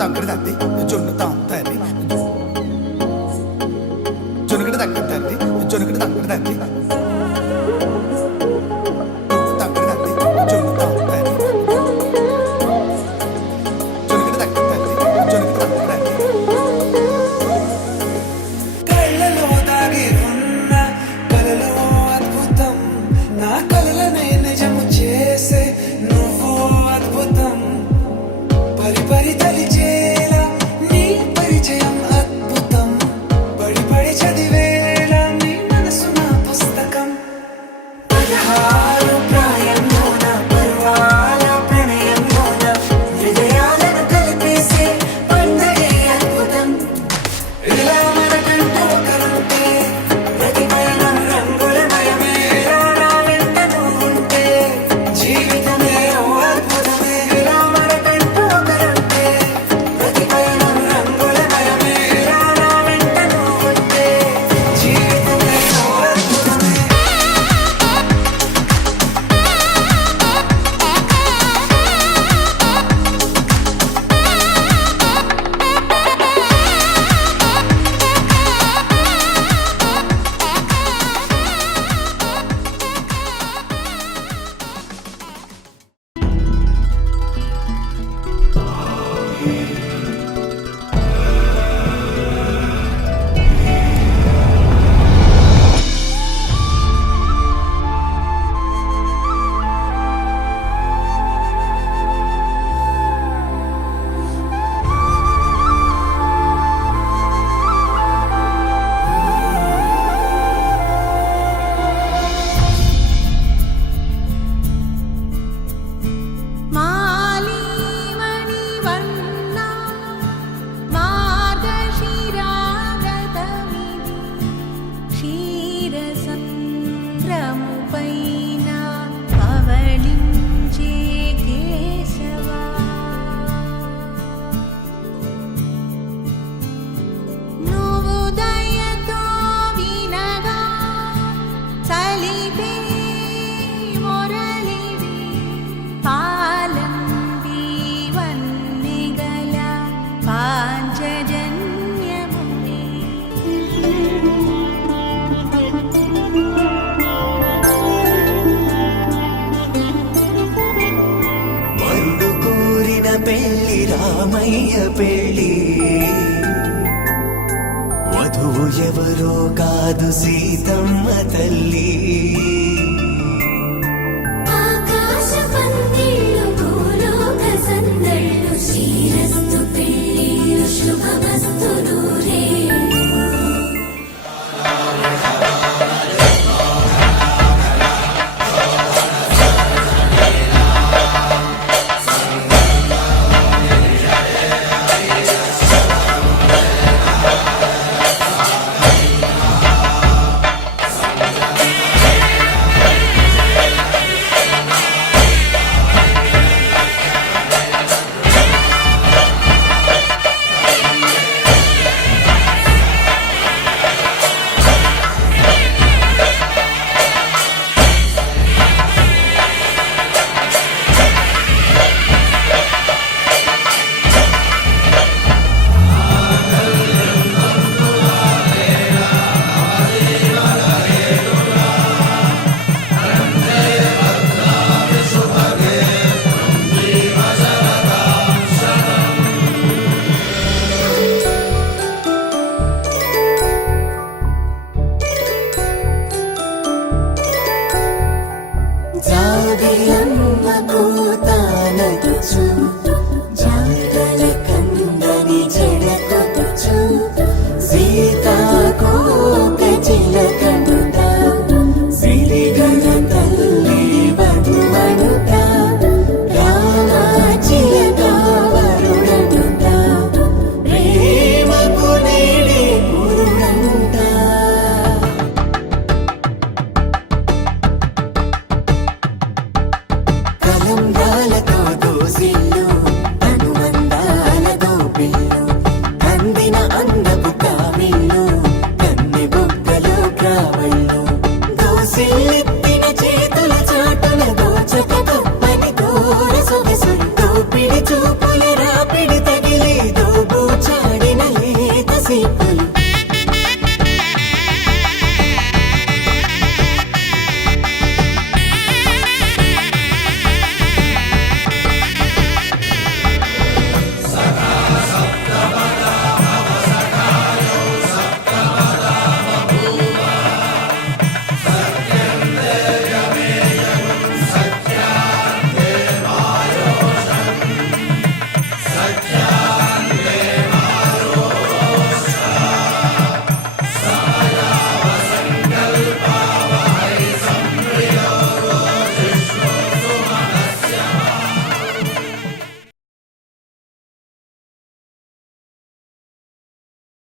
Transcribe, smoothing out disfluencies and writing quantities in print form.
తగ్గడదండి జొన్నుతాం తల్లి జొనుగడ తగ్గదండి జొనుగడ తగ్గదండి తగ్గడదండి జొన్నుతాం తల్లి జొనుగడ తగ్గదండి జొనుగడ తగ్గదండి కళ్ళలో దాగి ఉన్న కలలో అద్భుతం నా కలలనే నిజము చేసే నువ్వు అద్భుతం పరి పరి తలిచేలా నీ పరిచయం అద్భుతం పడి పడి చదివేలా నీ మనసు నా పుస్తకం 16 ప్రాయంలోన పర్వాల ప్రణయంలోన హృదయాలను కలిపేసే పండగే అద్భుతం ఇలా మనకంటూ ఒకరుంటే ప్రతి పయనం రంగులమయమే నా వెంట నువ్వుంటే జీవితమే అద్భుతమే ఇలా మనకంటూ ఒకరుంటే ప్రతి పయనం రంగులమయమే నా వెంట నువ్వుంటే జీవితమే అద్భుతమే పెళ్లి రామయ్య పెళ్లి వధువు ఎవరో కాదు సీతమ్మ తల్లి ఆకాశ పందిళ్ళు భూలోక సందళ్ళు శ్రీరస్తు